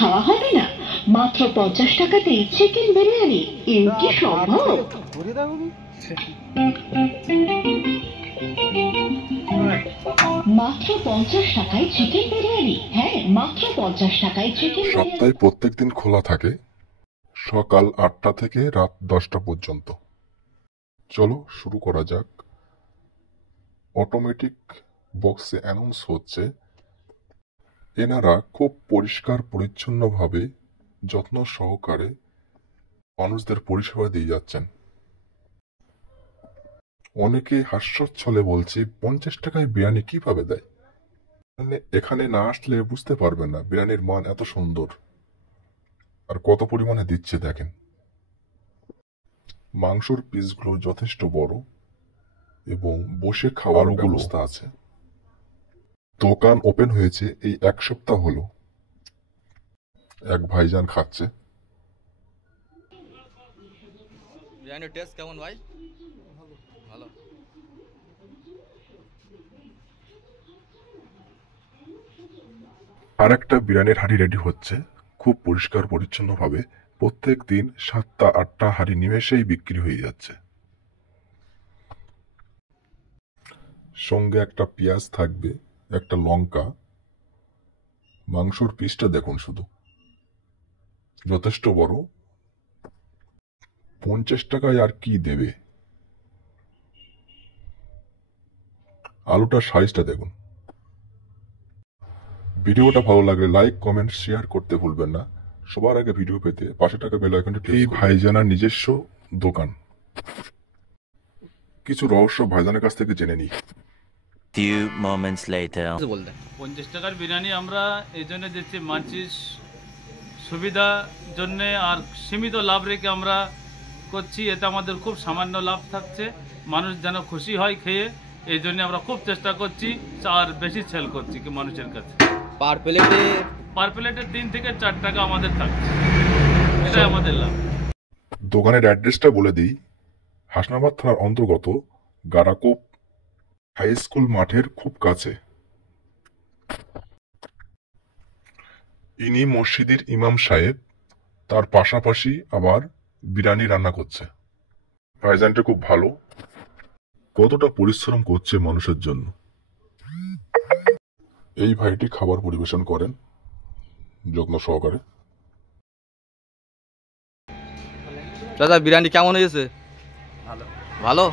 খাওয়া হবে না? মাত্র 50 টাকাতেই চিকেন বিরিয়ানি, এর কি সম্ভব? মাত্র 50 টাকায় চিকেন বিরিয়ানি। হ্যাঁ, মাত্র 50 টাকায় চিকেন বিরিয়ানি। সপ্তাহে প্রত্যেকদিন খোলা থাকে, সকাল 8টা থেকে রাত 10টা পর্যন্ত। চলো শুরু করা যাক। অটোমেটিক বক্সে অ্যানাউন্স হচ্ছে, এনারা খুব পরিষ্কার পরিচ্ছন্নভাবে যত্ন সহকারে মানুষদের পরিষেবা দিয়ে যাচ্ছেন। অনেকে হাস্যচ্ছলে বলছে 50 টাকায় বিরিয়ানি কিভাবে দেয়। এখানে না আসলে বুঝতে পারবেন না বিরিয়ানির মান এত সুন্দর আর কত পরিমাণে দিচ্ছে। দেখেন, মাংসর পিসগুলো যথেষ্ট বড় এবং বসে খাওয়ার ব্যবস্থা আছে। দোকান ওপেন হয়েছে এই 1 সপ্তাহ হলো। এক ভাইজান খাচ্ছে। বিরিয়ানির টেস্ট কেমন ভাই? ভালো। আর একটা বিরিয়ানির হাঁড়ি রেডি হচ্ছে খুব পরিষ্কার পরিচ্ছন্নভাবে। প্রত্যেক দিন 7টা 8টা হাঁড়ি নিমেষেই বিক্রি হয়ে যাচ্ছে। সঙ্গে একটা পেঁয়াজ থাকবে, একটা লঙ্কা। মাংসর পিসটা দেখুন শুধু, যথেষ্ট বড়। 50 টাকায় আর কি দেবে। আলুটার সাইজটা দেখুন। ভিডিওটা ভালো লাগলে লাইক, কমেন্ট, শেয়ার করতে ভুলবেন না। সবার আগে ভিডিও পেতে পাশে টাকা বেল আইকনটি প্রেস করুন। এই ভাইজানার নিজস্ব দোকান। কিছু রহস্য ভাইজানের কাছ থেকে জেনে নিই। Few moments later. 50 টাকার বিরিয়ানি আমরা এই জন্য দিচ্ছি মানুষের সুবিধা জন্যে, আর সীমিত লাভ রেখে আমরা করছি। এতে আমাদের খুব সামান্য লাভ থাকছে, মানুষ যেন খুশি হয় খেয়ে। এই জন্য আমরা খুব চেষ্টা করছি আর বেশি সেল করছি কি মানুষের কাছে। পার প্লেটে 3 থেকে 4 টাকা আমাদের থাকছে, এটাই আমাদের লাভ। দোকানের অ্যাড্রেসটা বলে দিই। হাসনাবাদ থানার অন্তর্গত গারাকোপ হাই স্কুল মাঠের খুব কাছে। ইনি মসজিদের ইমাম সাহেব, তার পাশাপাশি আবার বিরিয়ানি রান্না করছে। ভাইজানটা খুব ভালো, কতটা পরিশ্রম করছে মানুষের জন্য। এই ভাইটি খাবার পরিবেশন করেন যত্ন সহকারে। দাদা বিরিয়ানি কেমন হয়েছে? ভালো।